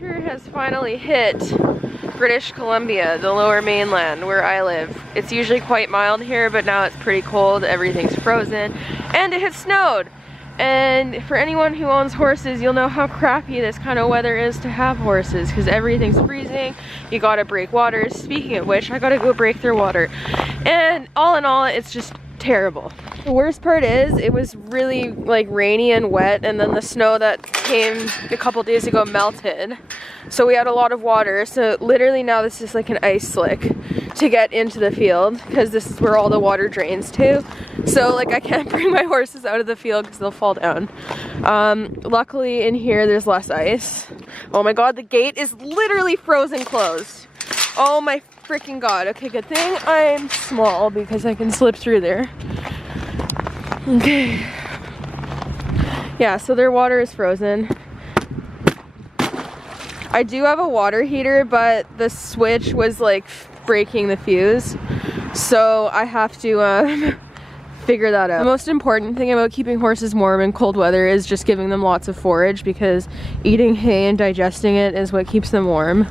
winter has finally hit British Columbia, the lower mainland where I live. It's usually quite mild here, but now it's pretty cold, everything's frozen, and it has snowed. And for anyone who owns horses, you'll know how crappy this kind of weather is to have horses, because everything's freezing, you gotta break water. Speaking of which, I gotta go break their water. And all in all, it's just terrible. The worst part is it was really like rainy and wet, and then the snow that came a couple days ago melted, so we had a lot of water. So literally now this is like an ice slick to get into the field, because this is where all the water drains to. So like I can't bring my horses out of the field because they'll fall down. Luckily in here there's less ice. Oh my god, the gate is literally frozen closed. Oh my freaking god. Okay, good thing I'm small because I can slip through there. Okay. Yeah, so their water is frozen. I do have a water heater, but the switch was like breaking the fuse, so I have to figure that out. The most important thing about keeping horses warm in cold weather is just giving them lots of forage, because eating hay and digesting it is what keeps them warm.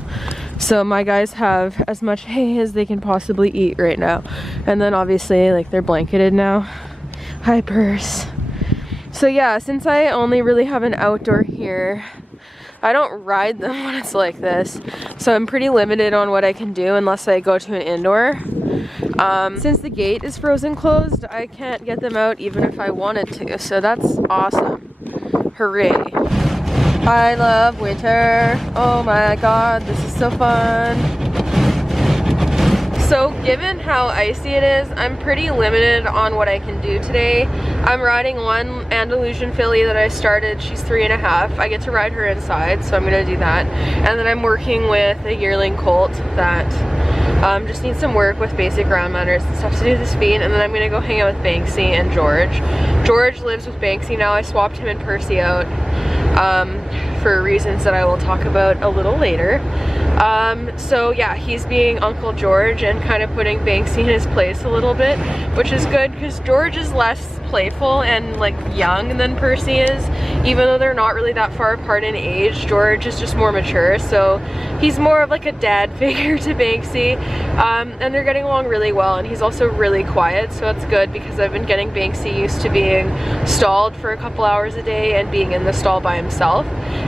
So my guys have as much hay as they can possibly eat right now, and then obviously like they're blanketed now. Hi, purse. So yeah, since I only really have an outdoor here, I don't ride them when it's like this, so I'm pretty limited on what I can do unless I go to an indoor. Since the gate is frozen closed, I can't get them out even if I wanted to, so that's awesome. Hooray. I love winter. Oh my god, this is so fun. So given how icy it is, I'm pretty limited on what I can do today. I'm riding one Andalusian filly that I started. She's 3.5. I get to ride her inside, so I'm gonna do that. And then I'm working with a yearling colt that just needs some work with basic ground manners and stuff to do with his feet. And then I'm gonna go hang out with Banksy and George. George lives with Banksy now. I swapped him and Percy out for reasons that I will talk about a little later. So yeah, he's being Uncle George and kind of putting Banksy in his place a little bit, which is good because George is less playful and like young than Percy is. Even though they're not really that far apart in age, George is just more mature, so he's more of like a dad figure to Banksy. And they're getting along really well, and he's also really quiet, so it's good because I've been getting Banksy used to being stalled for a couple hours a day and being in the stall by himself,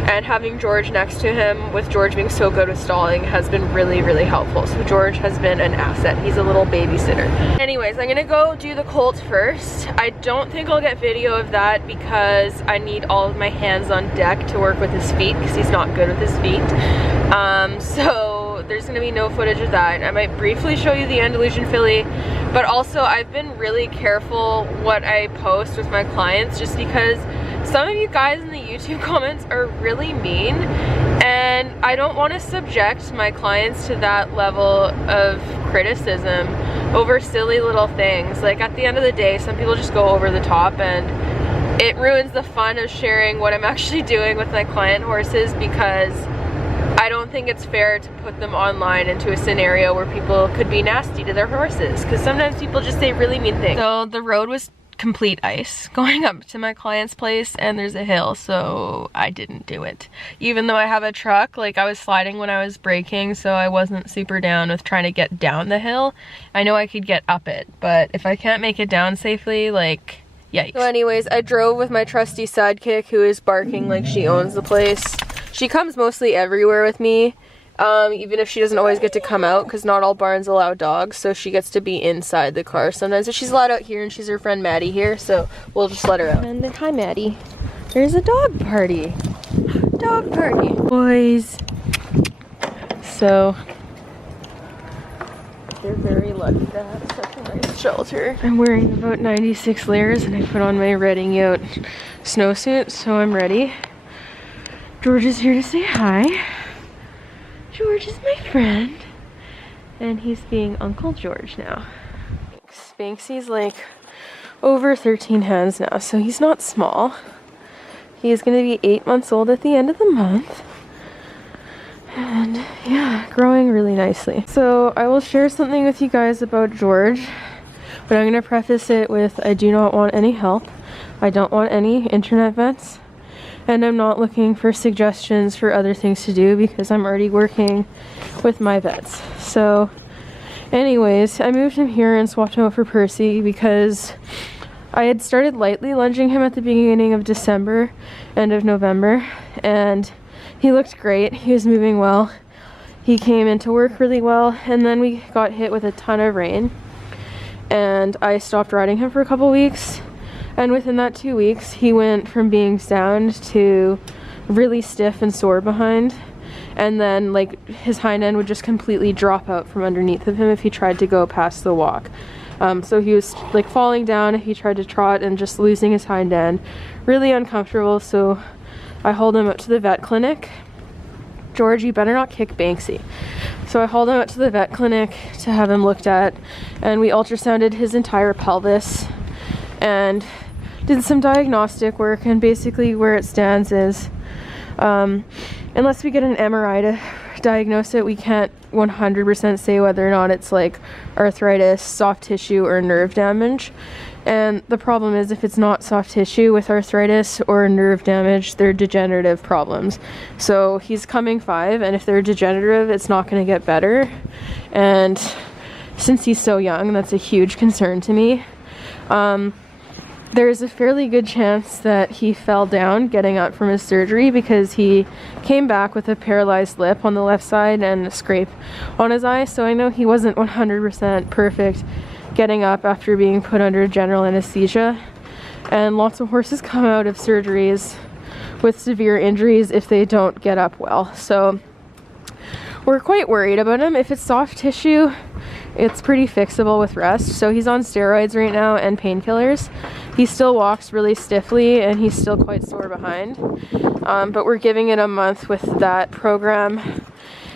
and having George next to him, with George being so good with stalling, has been really, really helpful. So George has been an asset. He's a little babysitter. Anyways, I'm gonna go do the colt first. I don't think I'll get video of that because I need all of my hands on deck to work with his feet, because he's not good with his feet. So there's gonna be no footage of that. I might briefly show you the Andalusian filly, but also I've been really careful what I post with my clients, just because some of you guys in the YouTube comments are really mean, and I don't want to subject my clients to that level of criticism over silly little things. Like, at the end of the day, some people just go over the top, and it ruins the fun of sharing what I'm actually doing with my client horses, because I don't think it's fair to put them online into a scenario where people could be nasty to their horses, because sometimes people just say really mean things. So the road was complete ice going up to my client's place, and there's a hill, so I didn't do it. Even though I have a truck, like, I was sliding when I was braking, so I wasn't super down with trying to get down the hill. I know I could get up it, but if I can't make it down safely, like, yikes. So anyways, I drove with my trusty sidekick, who is barking like she owns the place. She comes mostly everywhere with me, even if she doesn't always get to come out, because not all barns allow dogs, so she gets to be inside the car sometimes. She's allowed out here, and she's her friend Maddie here, so we'll just let her out. And then, hi Maddie. There's a dog party. Dog party. Boys. So, they're very lucky to have such a nice shelter. I'm wearing about 96 layers, and I put on my Redding Out snowsuit, so I'm ready. George is here to say hi. George is my friend, and he's being Uncle George now. Banksy's like over 13 hands now, so he's not small. He's gonna be 8 months old at the end of the month, and yeah, growing really nicely. So I will share something with you guys about George, but I'm gonna preface it with I do not want any help. I don't want any internet vets. and I'm not looking for suggestions for other things to do because I'm already working with my vets. So anyways, I moved him here and swapped him out for Percy because I had started lightly lunging him at the beginning of December, end of November, and he looked great. He was moving well. He came into work really well, and then we got hit with a ton of rain, and I stopped riding him for a couple weeks. And within that 2 weeks, he went from being sound to really stiff and sore behind. And then like his hind end would just completely drop out from underneath of him if he tried to go past the walk. So he was like falling down if he tried to trot and just losing his hind end. Really uncomfortable, so I hauled him out to the vet clinic. George, you better not kick Banksy. So I hauled him out to the vet clinic to have him looked at, and we ultrasounded his entire pelvis and did some diagnostic work. And basically where it stands is unless we get an MRI to diagnose it, we can't 100% say whether or not it's like arthritis, soft tissue, or nerve damage. And the problem is, if it's not soft tissue with arthritis or nerve damage, they're degenerative problems. So he's coming 5, and if they're degenerative, it's not going to get better. And since he's so young, that's a huge concern to me. There's a fairly good chance that he fell down getting up from his surgery, because he came back with a paralyzed lip on the left side and a scrape on his eye. So I know he wasn't 100% perfect getting up after being put under general anesthesia. And lots of horses come out of surgeries with severe injuries if they don't get up well. So we're quite worried about him. If it's soft tissue, it's pretty fixable with rest. So he's on steroids right now and painkillers. He still walks really stiffly and he's still quite sore behind. But we're giving it a month with that program,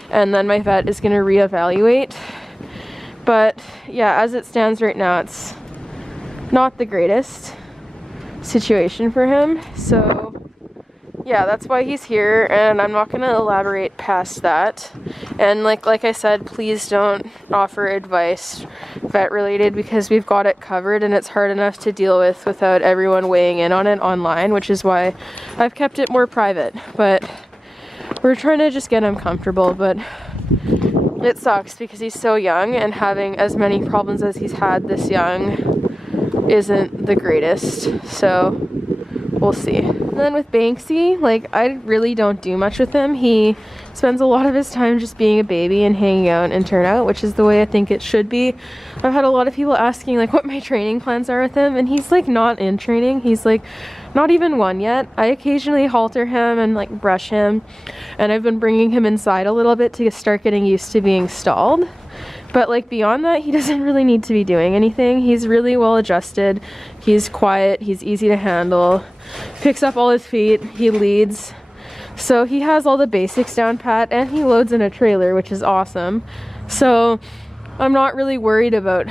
and then my vet is going to reevaluate. But yeah, as it stands right now, it's not the greatest situation for him. So yeah, that's why he's here, and I'm not going to elaborate past that. And like I said, please don't offer advice vet related, because we've got it covered and it's hard enough to deal with without everyone weighing in on it online, which is why I've kept it more private. But we're trying to just get him comfortable, but it sucks because he's so young, and having as many problems as he's had this young isn't the greatest. So we'll see. And then with Banksy, like, I really don't do much with him. He spends a lot of his time just being a baby and hanging out and turnout, which is the way I think it should be. I've had a lot of people asking like what my training plans are with him, and he's like not in training. He's like not even 1 yet. I occasionally halter him and like brush him, and I've been bringing him inside a little bit to start getting used to being stalled. But like beyond that, he doesn't really need to be doing anything. He's really well adjusted. He's quiet. He's easy to handle. Picks up all his feet. He leads. So he has all the basics down pat, and he loads in a trailer, which is awesome. So I'm not really worried about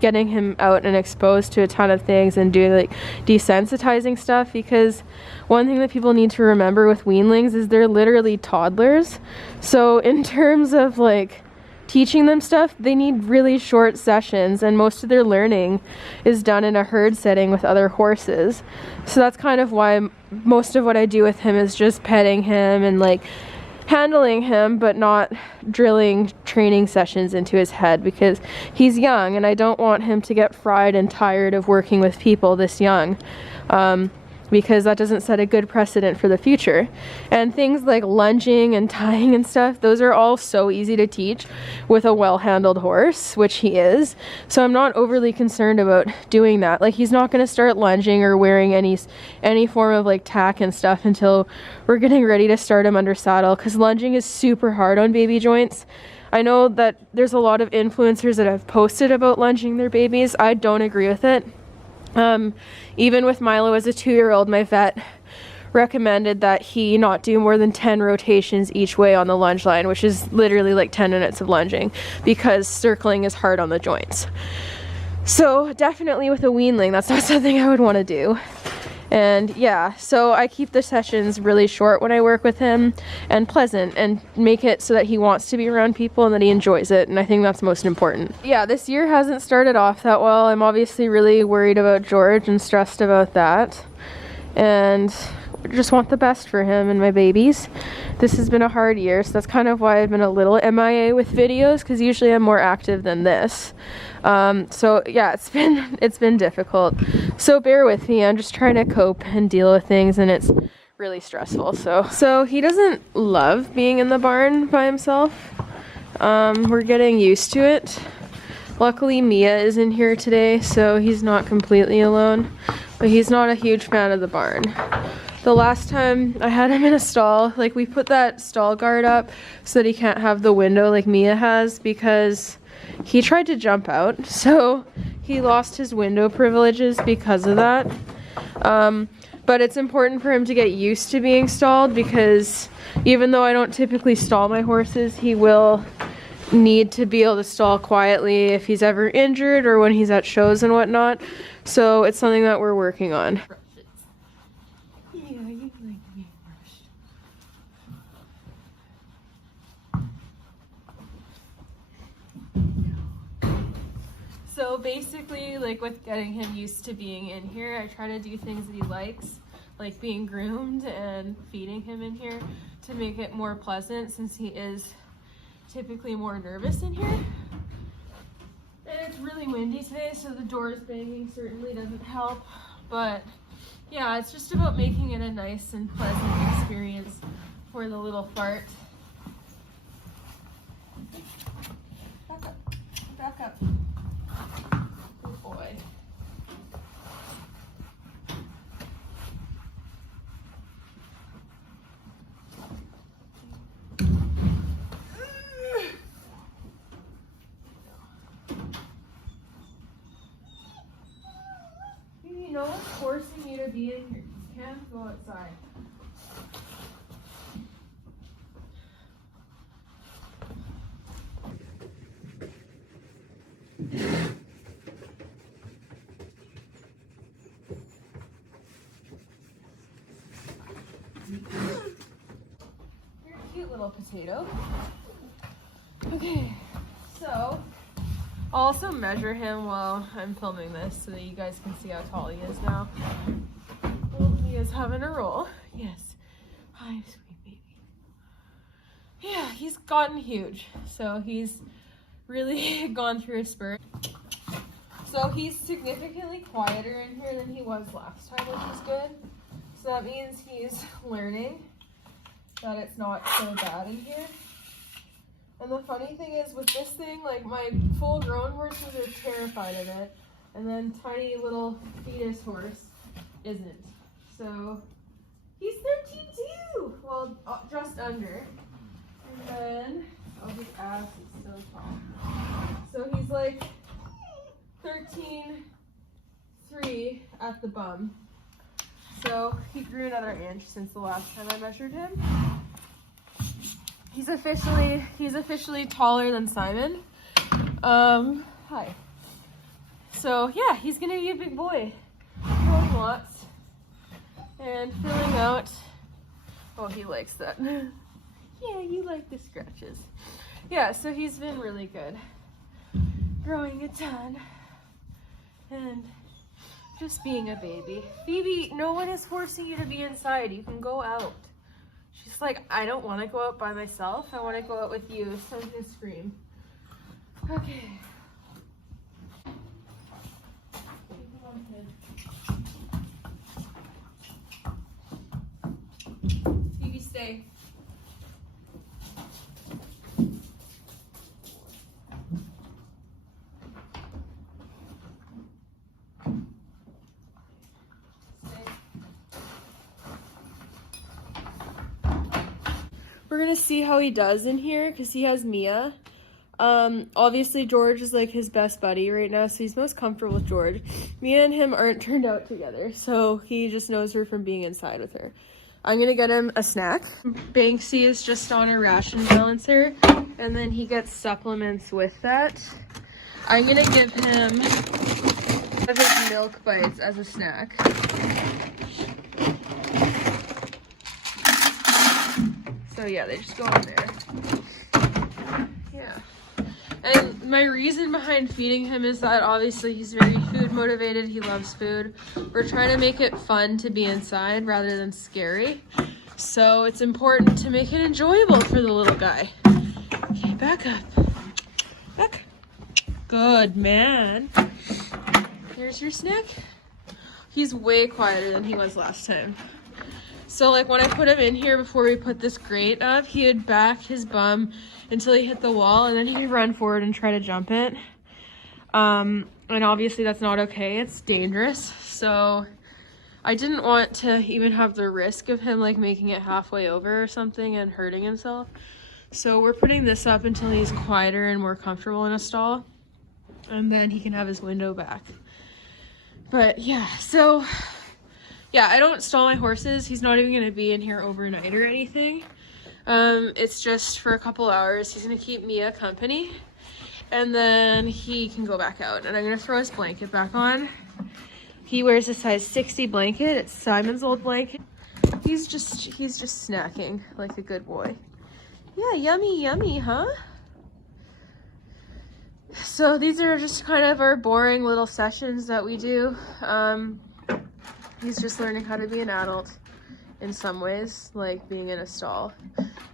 getting him out and exposed to a ton of things and doing like desensitizing stuff, because one thing that people need to remember with weanlings is they're literally toddlers. So in terms of like teaching them stuff, they need really short sessions, and most of their learning is done in a herd setting with other horses. So that's kind of why most of what I do with him is just petting him and like handling him, but not drilling training sessions into his head, because he's young and I don't want him to get fried and tired of working with people this young. Because that doesn't set a good precedent for the future. And things like lunging and tying and stuff, those are all so easy to teach with a well-handled horse, which he is. So I'm not overly concerned about doing that. Like, he's not going to start lunging or wearing any form of like tack and stuff until we're getting ready to start him under saddle, because lunging is super hard on baby joints. I know that there's a lot of influencers that have posted about lunging their babies. I don't agree with it. Even with Milo as a 2-year-old, my vet recommended that he not do more than 10 rotations each way on the lunge line, which is literally like 10 minutes of lunging, because circling is hard on the joints. So definitely with a weanling, that's not something I would want to do. And yeah, so I keep the sessions really short when I work with him, and pleasant, and make it so that he wants to be around people and that he enjoys it, and I think that's most important. Yeah, this year hasn't started off that well. I'm obviously really worried about George and stressed about that. And just want the best for him and my babies. This has been a hard year, so that's kind of why I've been a little MIA with videos, because usually I'm more active than this. So yeah, it's been difficult. So bear with me. I'm just trying to cope and deal with things, and it's really stressful. So he doesn't love being in the barn by himself. We're getting used to it. Luckily Mia is in here today, so he's not completely alone, but he's not a huge fan of the barn. The last time I had him in a stall, like, we put that stall guard up so that he can't have the window like Mia has, because he tried to jump out, so he lost his window privileges because of that. But it's important for him to get used to being stalled, because even though I don't typically stall my horses, he will need to be able to stall quietly if he's ever injured or when he's at shows and whatnot. So it's something that we're working on. Yeah, you like being brushed. So basically, like, with getting him used to being in here, I try to do things that he likes, like being groomed and feeding him in here, to make it more pleasant, since he is typically more nervous in here. And it's really windy today, so the doors banging certainly doesn't help. But yeah, it's just about making it a nice and pleasant experience for the little fart. Back up, back up. Good boy. No one's forcing you to be in here. You can't go outside. You're a cute little potato. Okay, so I'll also measure him while I'm filming this so that you guys can see how tall he is now. Oh, he is having a roll. Yes. Hi, sweet baby. Yeah, he's gotten huge. So he's really gone through a spurt. So he's significantly quieter in here than he was last time, which is good. So that means he's learning that it's not so bad in here. And the funny thing is, with this thing, like, my full-grown horses are terrified of it, and then tiny little fetus horse isn't. So he's 13 too. Well, just under. And then, oh, his ass is so tall. So he's like 13.3 at the bum. So he grew another inch since the last time I measured him. He's officially taller than Simon. Hi. So yeah, he's gonna be a big boy. Growing lots and filling out. Oh, he likes that. Yeah, you like the scratches. Yeah, so he's been really good. Growing a ton and just being a baby. Phoebe, no one is forcing you to be inside. You can go out. She's like, I don't want to go out by myself. I want to go out with you. So I'm going to scream. Okay. Phoebe, stay. We're gonna see how he does in here because he has Mia. Obviously George is like his best buddy right now, so he's most comfortable with George. Mia and him aren't turned out together, so he just knows her from being inside with her. I'm gonna get him a snack. Banksy is just on a ration balancer, and then he gets supplements with that. I'm gonna give him one of his milk bites as a snack. So yeah, they just go in there. Yeah. And my reason behind feeding him is that obviously he's very food motivated. He loves food. We're trying to make it fun to be inside rather than scary. So it's important to make it enjoyable for the little guy. Okay, back up. Back. Good man. There's your snack. He's way quieter than he was last time. So like when I put him in here before we put this grate up, he would back his bum until he hit the wall, and then he would run forward and try to jump it. And obviously that's not okay. It's dangerous. So I didn't want to even have the risk of him like making it halfway over or something and hurting himself. So we're putting this up until he's quieter and more comfortable in a stall, and then he can have his window back. But yeah, so yeah, I don't stall my horses. He's not even going to be in here overnight or anything. It's just for a couple hours. He's going to keep Mia company, and then he can go back out. And I'm going to throw his blanket back on. He wears a size 60 blanket. It's Simon's old blanket. He's just snacking like a good boy. Yeah, yummy, yummy, huh? So these are just kind of our boring little sessions that we do. He's just learning how to be an adult in some ways, like being in a stall.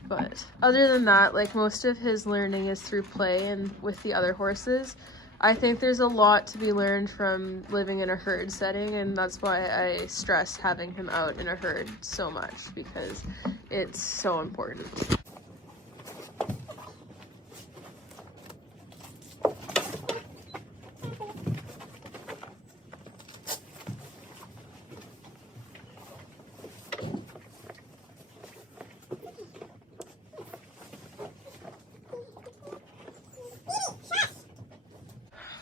But other than that, like most of his learning is through play and with the other horses. I think there's a lot to be learned from living in a herd setting, and that's why I stress having him out in a herd so much, because it's so important.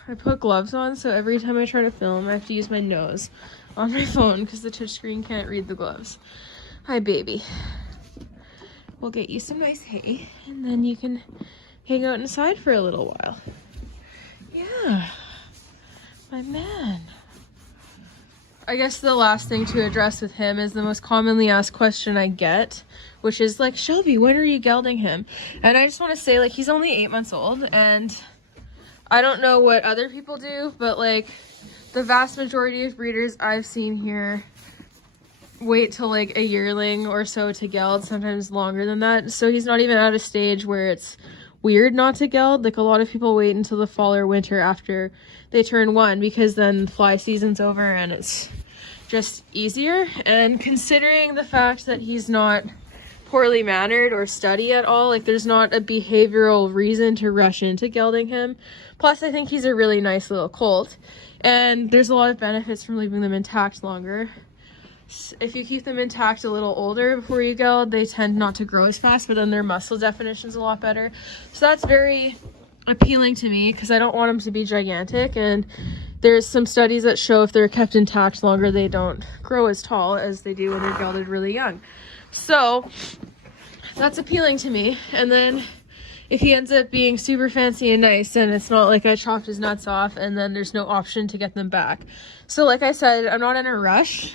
I put gloves on, so every time I try to film, I have to use my nose on my phone because the touchscreen can't read the gloves. Hi, baby. We'll get you some nice hay, and then you can hang out inside for a little while. Yeah, my man. I guess the last thing to address with him is the most commonly asked question I get, which is like, Shelby, when are you gelding him? And I just want to say, like, he's only 8 months old, and I don't know what other people do, but like the vast majority of breeders I've seen here wait till like a yearling or so to geld, sometimes longer than that. So he's not even at a stage where it's weird not to geld. Like a lot of people wait until the fall or winter after they turn 1, because then fly season's over and it's just easier. And considering the fact that he's not poorly mannered or study at all, like there's not a behavioral reason to rush into gelding him. Plus I think he's a really nice little colt, and there's a lot of benefits from leaving them intact longer. If you keep them intact a little older before you geld, they tend not to grow as fast, but then their muscle definition's a lot better. So that's very appealing to me, because I don't want them to be gigantic, and there's some studies that show if they're kept intact longer, they don't grow as tall as they do when they're gelded really young. So that's appealing to me. And then if he ends up being super fancy and nice, and it's not like I chopped his nuts off and then there's no option to get them back. So like I said, I'm not in a rush.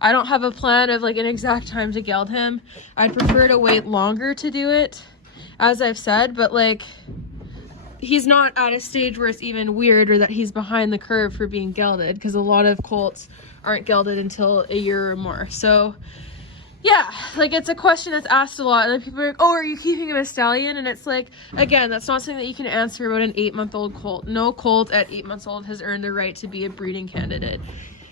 I don't have a plan of like an exact time to geld him. I'd prefer to wait longer to do it, as I've said, but like he's not at a stage where it's even weird or that he's behind the curve for being gelded, because a lot of colts aren't gelded until a year or more. So yeah, like it's a question that's asked a lot, and then people are like, oh, are you keeping him a stallion? And it's like, again, that's not something that you can answer about an 8-month-old colt. No colt at 8 months old has earned the right to be a breeding candidate,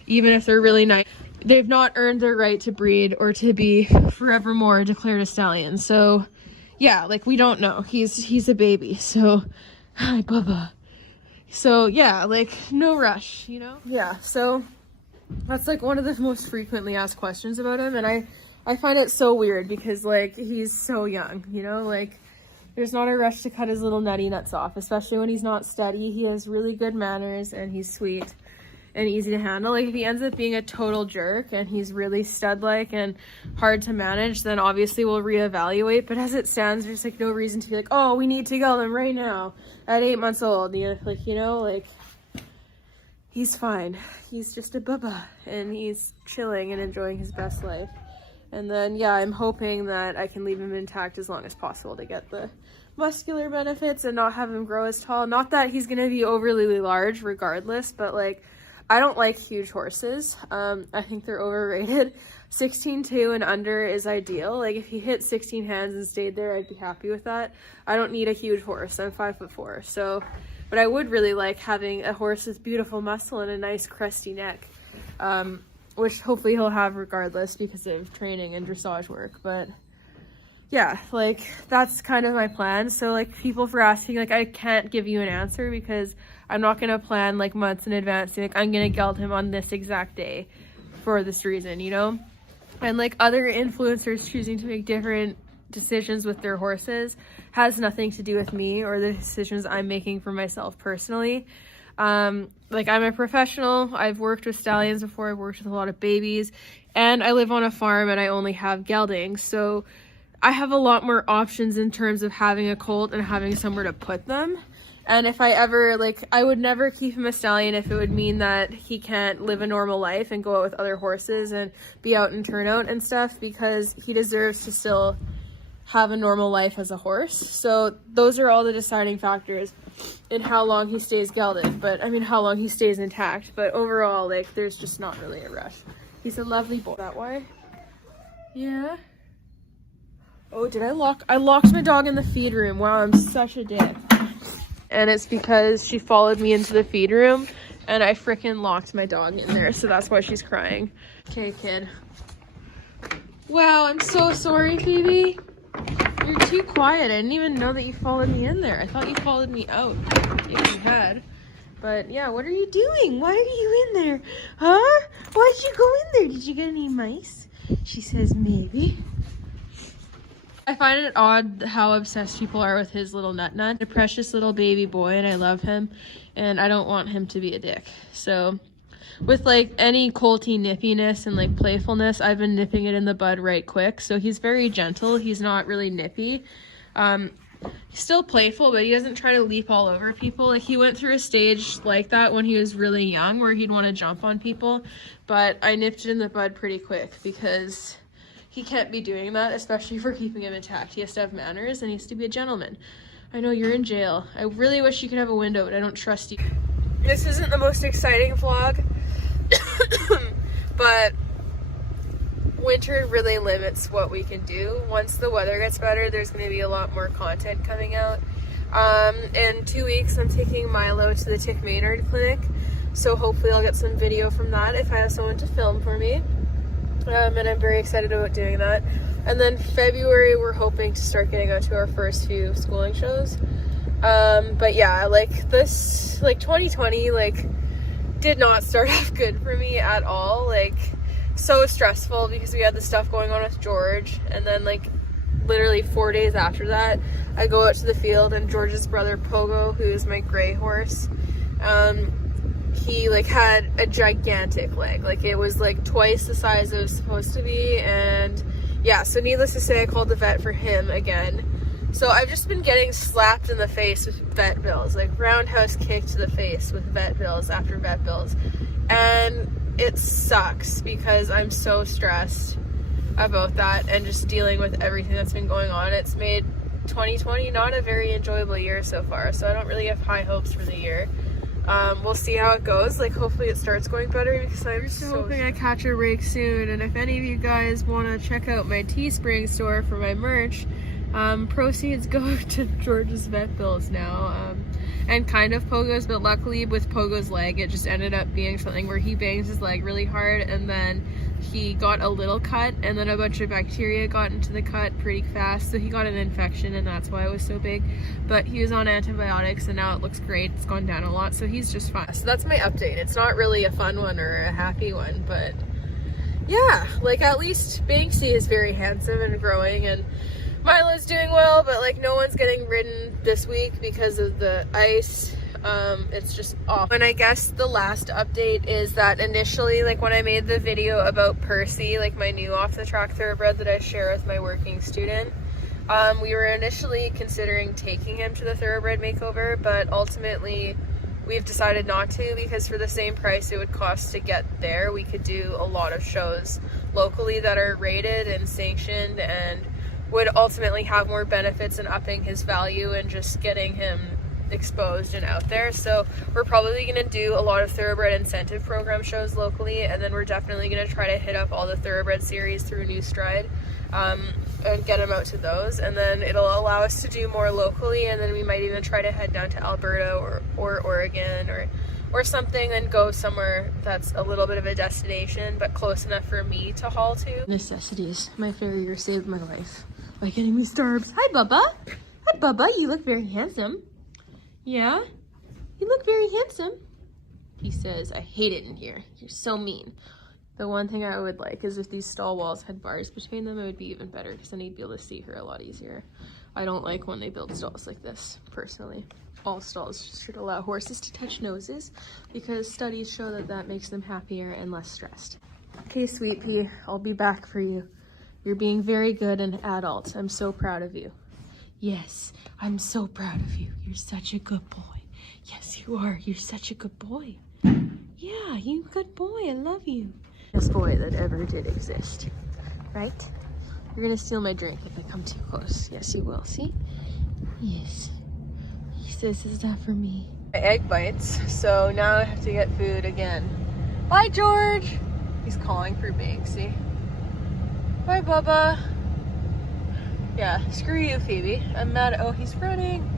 even if they're really nice. They've not earned their right to breed or to be forevermore declared a stallion. So yeah, like we don't know. He's a baby. So hi, Bubba. So yeah, like no rush, you know? Yeah, so that's like one of the most frequently asked questions about him, and I find it so weird because like he's so young, you know, like there's not a rush to cut his little nutty nuts off, especially when he's not steady. He has really good manners and he's sweet and easy to handle. Like if he ends up being a total jerk and he's really stud-like and hard to manage, then obviously we'll reevaluate. But as it stands, there's like no reason to be like, oh, we need to geld him right now at 8 months old. You know, like he's fine. He's just a bubba and he's chilling and enjoying his best life. And then, yeah, I'm hoping that I can leave him intact as long as possible to get the muscular benefits and not have him grow as tall. Not that he's gonna be overly large regardless, but like, I don't like huge horses. I think they're overrated. 16.2 and under is ideal. Like if he hit 16 hands and stayed there, I'd be happy with that. I don't need a huge horse. I'm 5'4", so, but I would really like having a horse with beautiful muscle and a nice crusty neck, which hopefully he'll have regardless because of training and dressage work. But yeah, like that's kind of my plan. So like people for asking, like I can't give you an answer because I'm not gonna plan like months in advance. Like I'm gonna geld him on this exact day for this reason, you know? And like other influencers choosing to make different decisions with their horses has nothing to do with me or the decisions I'm making for myself personally. Like I'm a professional. I've worked with stallions before. I've worked with a lot of babies, and I live on a farm and I only have geldings. So I have a lot more options in terms of having a colt and having somewhere to put them. And if I ever, like, I would never keep him a stallion if it would mean that he can't live a normal life and go out with other horses and be out and turn out and stuff, because he deserves to still have a normal life as a horse. So those are all the deciding factors in how long he stays gelded, but I mean how long he stays intact. But overall, like, there's just not really a rush. He's a lovely boy. That way? Yeah. Oh, did I locked my dog in the feed room. Wow, I'm such a dick. And it's because she followed me into the feed room and I freaking locked my dog in there, so that's why she's crying. Okay, kid. Wow, I'm so sorry, Phoebe. You're too quiet. I didn't even know that you followed me in there. I thought you followed me out, if you had. But yeah, what are you doing? Why are you in there? Huh? Why did you go in there? Did you get any mice? She says maybe. I find it odd how obsessed people are with his little nut, a precious little baby boy, and I love him, and I don't want him to be a dick. So with like any colty nippiness and like playfulness, I've been nipping it in the bud right quick. So he's very gentle. He's not really nippy. He's still playful, but he doesn't try to leap all over people. Like he went through a stage like that when he was really young where he'd want to jump on people, but I nipped it in the bud pretty quick because he can't be doing that, especially for keeping him intact. He has to have manners and he has to be a gentleman. I know you're in jail. I really wish you could have a window, but I don't trust you. This isn't the most exciting vlog, but winter really limits what we can do. Once the weather gets better, there's going to be a lot more content coming out. In 2 weeks, I'm taking Milo to the Tick Maynard clinic, so hopefully I'll get some video from that if I have someone to film for me. And I'm very excited about doing that. And then February, we're hoping to start getting out to our first few schooling shows. But yeah, like this, like 2020, like did not start off good for me at all. Like so stressful because we had the stuff going on with George. And then like literally 4 days after that, I go out to the field and George's brother Pogo, who is my gray horse, he like had a gigantic leg. Like it was like twice the size it was supposed to be. And yeah, so needless to say, I called the vet for him again. So I've just been getting slapped in the face with vet bills, like roundhouse kick to the face with vet bills after vet bills. And it sucks because I'm so stressed about that and just dealing with everything that's been going on. It's made 2020 not a very enjoyable year so far, so I don't really have high hopes for the year. We'll see how it goes. Like hopefully it starts going better because I'm just hoping I catch a rake soon. And if any of you guys want to check out my Teespring store for my merch, proceeds go to George's vet bills now, and kind of Pogo's, but luckily with Pogo's leg it just ended up being something where he bangs his leg really hard and then he got a little cut and then a bunch of bacteria got into the cut pretty fast, so he got an infection and that's why it was so big. But he was on antibiotics and now it looks great. It's gone down a lot, so he's just fine. So that's my update. It's not really a fun one or a happy one, but yeah, like at least Banksy is very handsome and growing, and Milo's doing well, but like no one's getting ridden this week because of the ice. It's just off. And I guess the last update is that initially, like when I made the video about Percy, like my new off the track thoroughbred that I share with my working student, we were initially considering taking him to the thoroughbred makeover, but ultimately we've decided not to, because for the same price it would cost to get there, we could do a lot of shows locally that are rated and sanctioned and would ultimately have more benefits in upping his value and just getting him exposed and out there. So we're probably going to do a lot of thoroughbred incentive program shows locally, and then we're definitely going to try to hit up all the thoroughbred series through New Stride and get them out to those, and then it'll allow us to do more locally, and then we might even try to head down to Alberta or Oregon or something and go somewhere that's a little bit of a destination but close enough for me to haul to. Necessities. My farrier saved my life by getting me starbs. Hi Bubba! Hi Bubba, you look very handsome. Yeah? You look very handsome. He says, I hate it in here. You're so mean. The one thing I would like is if these stall walls had bars between them, it would be even better because then he'd be able to see her a lot easier. I don't like when they build stalls like this, personally. All stalls should allow horses to touch noses because studies show that that makes them happier and less stressed. Okay, Sweet Pea, I'll be back for you. You're being very good and adult. I'm so proud of you. Yes, I'm so proud of you. You're such a good boy. Yes, you are. You're such a good boy. Yeah, you good boy. I love you. Best boy that ever did exist, right? You're gonna steal my drink if I come too close. Yes, you will. See? Yes. He says, is that for me? My egg bites, so now I have to get food again. Bye, George! He's calling for Banksy. Bye, Bubba. Yeah, screw you, Phoebe. I'm mad at— oh, he's running.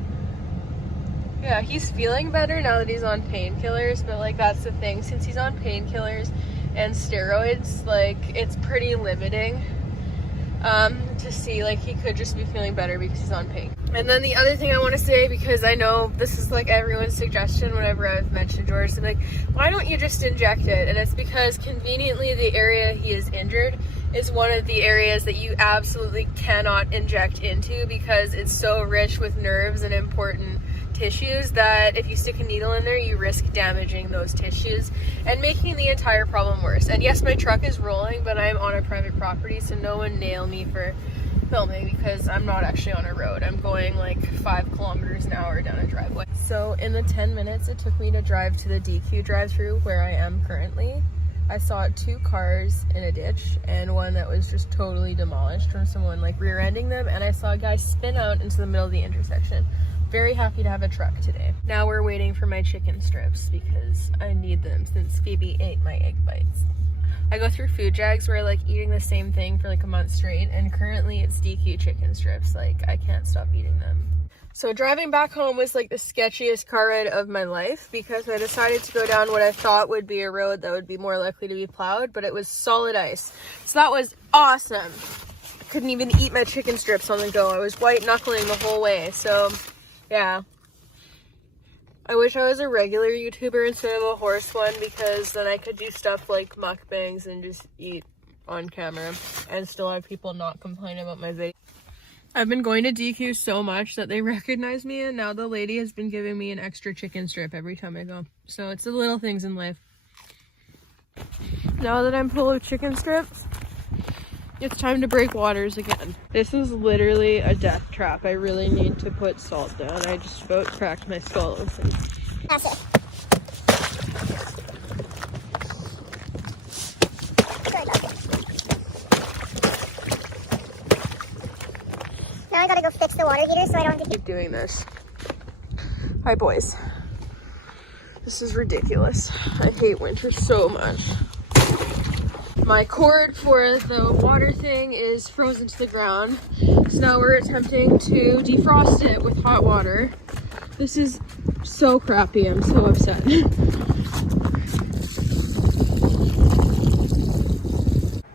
Yeah, he's feeling better now that he's on painkillers, but like that's the thing. Since he's on painkillers and steroids, like it's pretty limiting to see, like he could just be feeling better because he's on pain. And then the other thing I want to say, because I know this is like everyone's suggestion whenever I've mentioned George, I'm like, why don't you just inject it? And it's because conveniently the area he is injured is one of the areas that you absolutely cannot inject into because it's so rich with nerves and important tissues that if you stick a needle in there, you risk damaging those tissues and making the entire problem worse. And yes, my truck is rolling, but I'm on a private property, so no one nail me for filming because I'm not actually on a road. I'm going like 5 kilometers an hour down a driveway. So in the 10 minutes it took me to drive to the DQ drive-through where I am currently, I saw 2 cars in a ditch and one that was just totally demolished from someone like rear-ending them, and I saw a guy spin out into the middle of the intersection. Very happy to have a truck today. Now we're waiting for my chicken strips because I need them since Phoebe ate my egg bites. I go through food jags where I like eating the same thing for like a month straight, and currently it's DQ chicken strips. Like I can't stop eating them. So driving back home was like the sketchiest car ride of my life because I decided to go down what I thought would be a road that would be more likely to be plowed, but it was solid ice. So that was awesome. I couldn't even eat my chicken strips on the go. I was white knuckling the whole way. So yeah. I wish I was a regular YouTuber instead of a horse one because then I could do stuff like mukbangs and just eat on camera and still have people not complain about my video. I've been going to DQ so much that they recognize me, and now the lady has been giving me an extra chicken strip every time I go. So it's the little things in life. Now that I'm full of chicken strips, it's time to break waters again. This is literally a death trap. I really need to put salt down. I just about cracked my skull open. That's it. Now I gotta go fix the water heater so I don't have to keep doing this. Hi boys. This is ridiculous. I hate winter so much. My cord for the water thing is frozen to the ground. So now we're attempting to defrost it with hot water. This is so crappy. I'm so upset.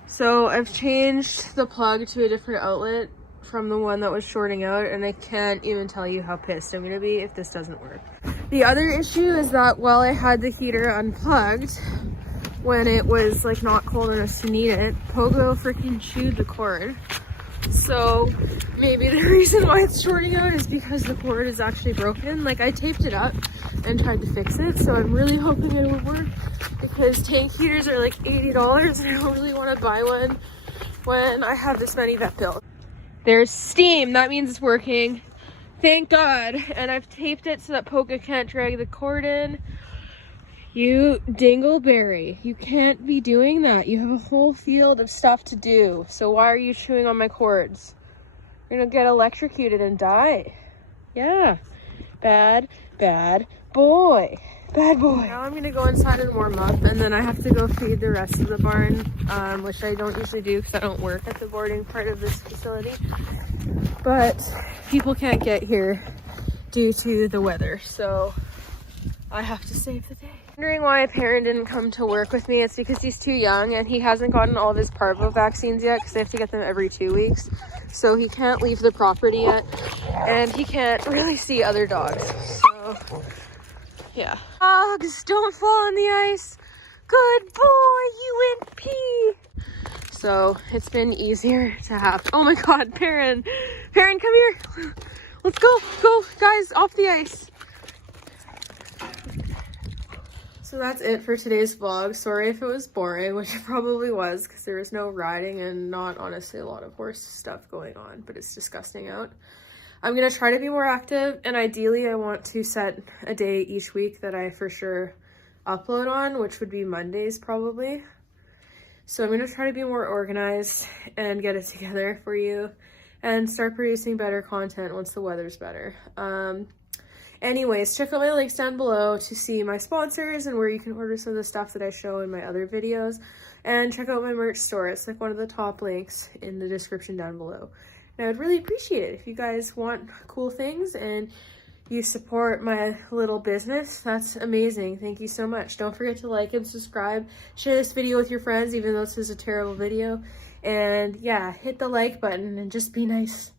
So I've changed the plug to a different outlet from the one that was shorting out, and I can't even tell you how pissed I'm gonna be if this doesn't work. The other issue is that while I had the heater unplugged, when it was like not cold enough to need it, Pogo freaking chewed the cord. So maybe the reason why it's shorting out is because the cord is actually broken. Like I taped it up and tried to fix it, so I'm really hoping it would work because tank heaters are like $80 and I don't really want to buy one when I have this many vet bills. There's steam, that means it's working. Thank God. And I've taped it so that Polka can't drag the cord in. You dingleberry, you can't be doing that. You have a whole field of stuff to do. So why are you chewing on my cords? You're gonna get electrocuted and die. Yeah. Bad, bad boy. Bad boy. Now I'm gonna go inside and warm up, and then I have to go feed the rest of the barn, which I don't usually do because I don't work at the boarding part of this facility. But people can't get here due to the weather, so I have to save the day. Wondering why Perrin didn't come to work with me. It's because he's too young and he hasn't gotten all of his parvo vaccines yet because they have to get them every 2 weeks. So he can't leave the property yet and he can't really see other dogs. So yeah. Dogs, don't fall on the ice. Good boy, you and pee. So it's been easier to have. Oh my God, Perrin. Perrin, come here. Let's go, guys, off the ice. So that's it for today's vlog. Sorry if it was boring, which it probably was because there was no riding and not honestly a lot of horse stuff going on, but it's disgusting out. I'm gonna try to be more active, and ideally I want to set a day each week that I for sure upload on, which would be Mondays probably. So I'm gonna try to be more organized and get it together for you and start producing better content once the weather's better. Anyways, check out my links down below to see my sponsors and where you can order some of the stuff that I show in my other videos. And check out my merch store. It's like one of the top links in the description down below. And I would really appreciate it if you guys want cool things and you support my little business. That's amazing. Thank you so much. Don't forget to like and subscribe. Share this video with your friends, even though this is a terrible video. And yeah, hit the like button and just be nice.